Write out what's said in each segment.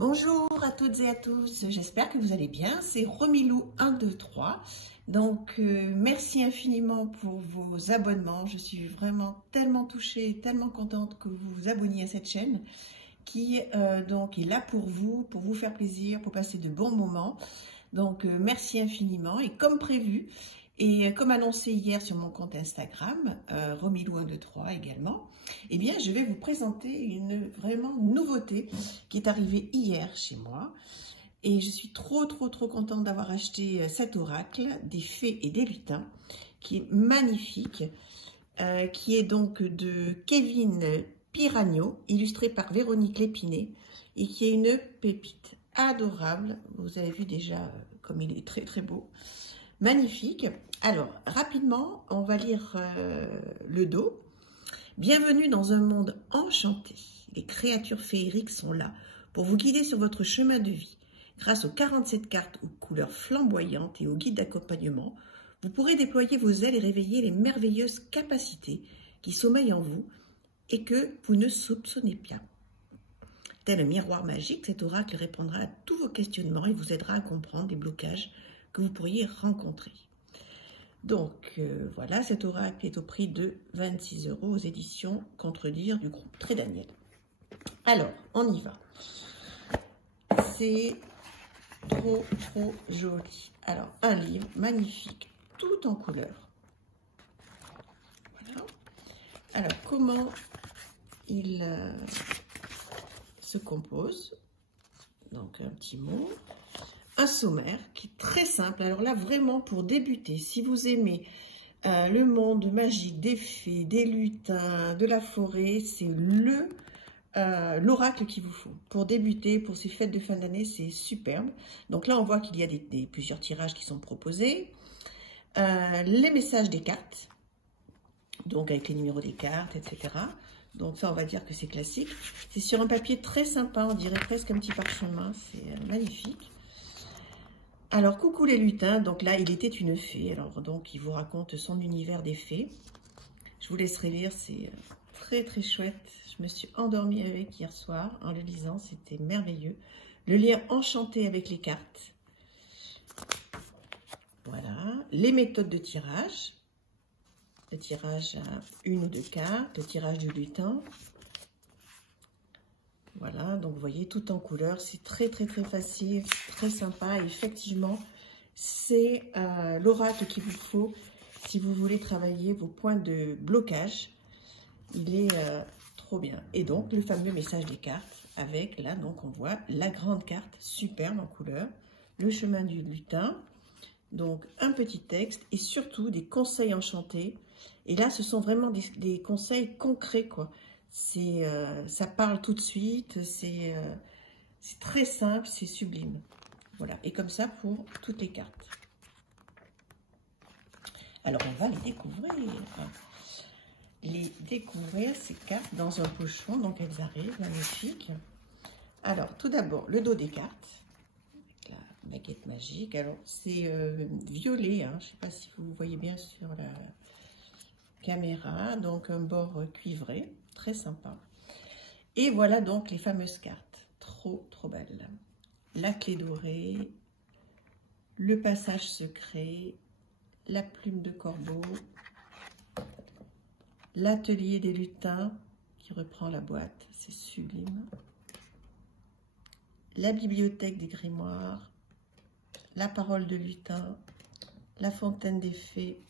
Bonjour à toutes et à tous, j'espère que vous allez bien, c'est Romilou 123. Donc merci infiniment pour vos abonnements, je suis vraiment tellement touchée, tellement contente que vous vous abonniez à cette chaîne qui donc est là pour vous faire plaisir, pour passer de bons moments. Donc merci infiniment et comme prévu et comme annoncé hier sur mon compte Instagram, Romilou123 également, eh bien je vais vous présenter une vraiment nouveauté qui est arrivée hier chez moi. Et je suis trop contente d'avoir acheté cet oracle des fées et des lutins, qui est magnifique, qui est donc de Kevin Piragno, illustré par Véronique Lépiné, et qui est une pépite adorable. Vous avez vu déjà comme il est très beau, magnifique. Alors rapidement, on va lire le dos. Bienvenue dans un monde enchanté. Les créatures féeriques sont là pour vous guider sur votre chemin de vie. Grâce aux 47 cartes aux couleurs flamboyantes et aux guides d'accompagnement, vous pourrez déployer vos ailes et réveiller les merveilleuses capacités qui sommeillent en vous et que vous ne soupçonnez pas. Tel un miroir magique, cet oracle répondra à tous vos questionnements et vous aidera à comprendre les blocages que vous pourriez rencontrer. Donc voilà, cet oracle est au prix de 26 € aux éditions Contredire du groupe Très Daniel. Alors, on y va. C'est trop joli. Alors, un livre magnifique, tout en couleur. Voilà. Alors, comment il se compose? Donc, un petit mot. Un sommaire qui est très simple. Alors là, vraiment, pour débuter, si vous aimez le monde magique des fées, des lutins, de la forêt, c'est l'oracle qu'il vous faut. Pour débuter, pour ces fêtes de fin d'année, c'est superbe. Donc là, on voit qu'il y a plusieurs tirages qui sont proposés. Les messages des cartes, donc avec les numéros des cartes, etc. Donc ça, on va dire que c'est classique. C'est sur un papier très sympa, on dirait presque un petit parchemin. C'est magnifique. Alors, coucou les lutins, donc là, il était une fée, alors donc il vous raconte son univers des fées. Je vous laisserai lire, c'est très chouette. Je me suis endormie avec hier soir en le lisant, c'était merveilleux. Le lien enchanté avec les cartes. Voilà, les méthodes de tirage. Le tirage à une ou deux cartes, le tirage du lutin. Voilà, donc vous voyez, tout en couleur, c'est très facile, très sympa. Et effectivement, c'est l'oracle qu'il vous faut si vous voulez travailler vos points de blocage. Il est trop bien. Et donc, le fameux message des cartes avec, là, donc on voit la grande carte, superbe en couleur, le chemin du lutin, donc un petit texte et surtout des conseils enchantés. Et là, ce sont vraiment des conseils concrets, quoi. Ça parle tout de suite, c'est très simple, c'est sublime. Voilà, et comme ça pour toutes les cartes. Alors, on va les découvrir. Ces cartes dans un pochon, donc elles arrivent, magnifiques. Alors, tout d'abord, le dos des cartes, avec la baguette magique. Alors, c'est violet, hein, je ne sais pas si vous voyez bien sur la caméra, donc un bord cuivré. Très sympa. Et voilà donc les fameuses cartes. Trop belles. La clé dorée, le passage secret, la plume de corbeau, l'atelier des lutins qui reprend la boîte, c'est sublime. La bibliothèque des grimoires, la parole de lutin, la fontaine des fées,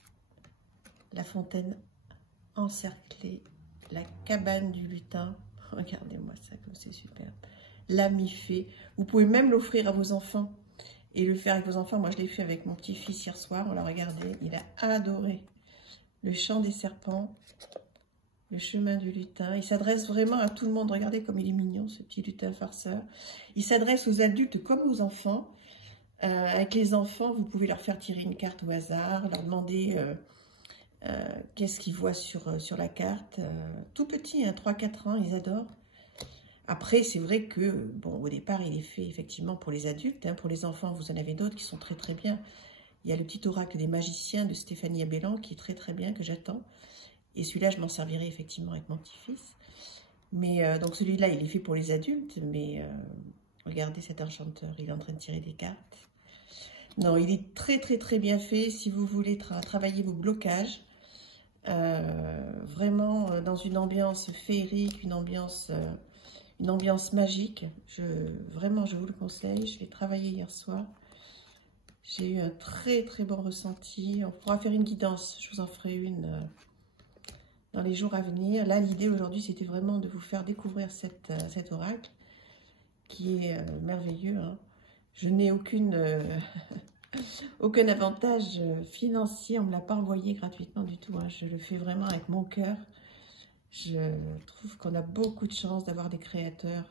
la fontaine encerclée, la cabane du lutin, regardez-moi ça comme c'est superbe, l'ami fée, vous pouvez même l'offrir à vos enfants et le faire avec vos enfants. Moi je l'ai fait avec mon petit-fils hier soir, on l'a regardé, il a adoré. Le chant des serpents, le chemin du lutin, il s'adresse vraiment à tout le monde, regardez comme il est mignon ce petit lutin farceur. Il s'adresse aux adultes comme aux enfants. Avec les enfants, vous pouvez leur faire tirer une carte au hasard, leur demander qu'est-ce qu'ils voient sur la carte. Tout petit, hein, 3-4 ans, ils adorent. Après, c'est vrai que, bon, au départ, il est fait effectivement pour les adultes. Hein, pour les enfants, vous en avez d'autres qui sont très bien. Il y a le petit oracle des magiciens de Stéphanie Abellan qui est très bien, que j'attends. Et celui-là, je m'en servirai effectivement avec mon petit-fils. Mais donc celui-là, il est fait pour les adultes, mais Regardez cet enchanteur, il est en train de tirer des cartes. Non, il est très bien fait si vous voulez travailler vos blocages. Vraiment dans une ambiance féerique, une ambiance magique. Vraiment, je vous le conseille. Je l'ai travaillé hier soir. J'ai eu un très bon ressenti. On pourra faire une guidance. Je vous en ferai une dans les jours à venir. Là, l'idée aujourd'hui, c'était vraiment de vous faire découvrir cet oracle qui est merveilleux. Hein. Je n'ai aucun avantage financier. On ne me l'a pas envoyé gratuitement du tout. Hein. Je le fais vraiment avec mon cœur. Je trouve qu'on a beaucoup de chance d'avoir des créateurs.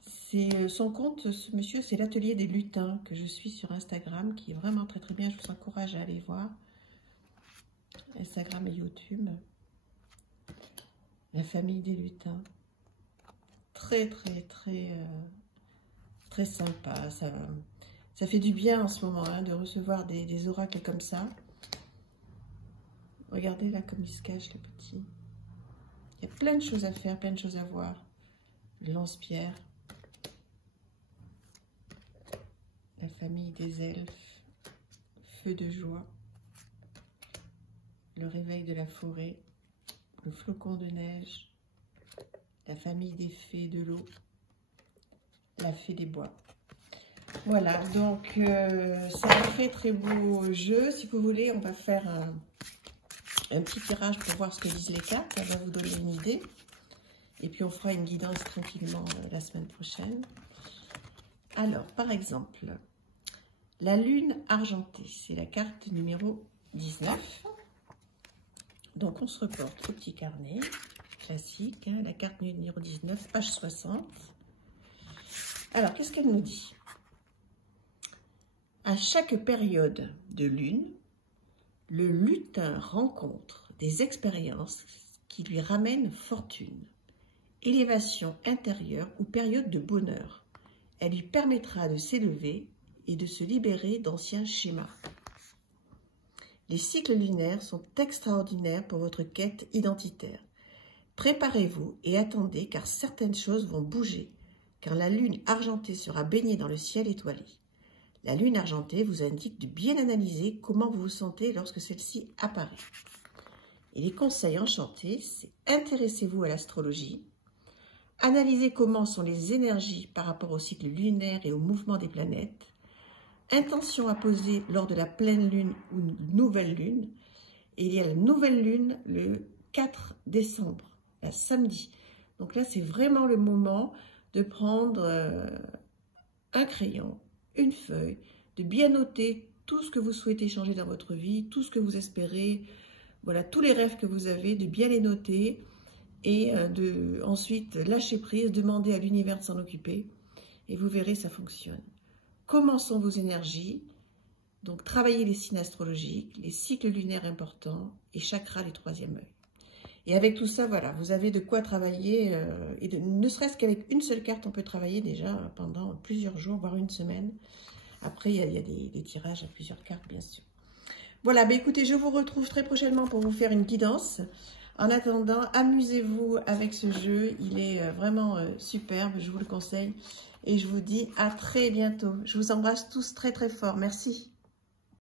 C'est son compte, ce monsieur, c'est l'Atelier des Lutins que je suis sur Instagram, qui est vraiment très bien. Je vous encourage à aller voir. Instagram et YouTube. La famille des lutins. Très sympa. Ça fait du bien en ce moment hein, de recevoir des oracles comme ça. Regardez là comme il se cache le petit. Il y a plein de choses à faire, plein de choses à voir. Le lance-pierre. La famille des elfes. Feu de joie. Le réveil de la forêt. Le flocon de neige. La famille des fées de l'eau. La fée des bois. Voilà, donc c'est un très beau jeu. Si vous voulez, on va faire un petit tirage pour voir ce que disent les cartes. Ça va vous donner une idée. Et puis on fera une guidance tranquillement la semaine prochaine. Alors, par exemple, la lune argentée, c'est la carte numéro 19. Donc on se reporte au petit carnet classique, hein, la carte numéro 19, page 60. Alors, qu'est-ce qu'elle nous dit? À chaque période de lune, le lutin rencontre des expériences qui lui ramènent fortune, élévation intérieure ou période de bonheur. Elle lui permettra de s'élever et de se libérer d'anciens schémas. Les cycles lunaires sont extraordinaires pour votre quête identitaire. Préparez-vous et attendez car certaines choses vont bouger, car la lune argentée sera baignée dans le ciel étoilé. La lune argentée vous indique de bien analyser comment vous vous sentez lorsque celle-ci apparaît. Et les conseils enchantés, c'est intéressez-vous à l'astrologie, analysez comment sont les énergies par rapport au cycle lunaire et au mouvement des planètes, intention à poser lors de la pleine lune ou nouvelle lune, et il y a la nouvelle lune le 4 décembre, la samedi. Donc là, c'est vraiment le moment de prendre un crayon, une feuille, de bien noter tout ce que vous souhaitez changer dans votre vie, tout ce que vous espérez, voilà, tous les rêves que vous avez, de bien les noter et de ensuite lâcher prise, demander à l'univers de s'en occuper et vous verrez, ça fonctionne. Comment sont vos énergies? Donc, travaillez les signes astrologiques, les cycles lunaires importants et chakras, les troisième œil. Et avec tout ça, voilà, vous avez de quoi travailler, ne serait-ce qu'avec une seule carte, on peut travailler déjà pendant plusieurs jours, voire une semaine. Après, il y a des tirages à plusieurs cartes, bien sûr. Voilà, bah écoutez, je vous retrouve très prochainement pour vous faire une guidance. En attendant, amusez-vous avec ce jeu, il est vraiment superbe, je vous le conseille. Et je vous dis à très bientôt. Je vous embrasse tous très fort, merci.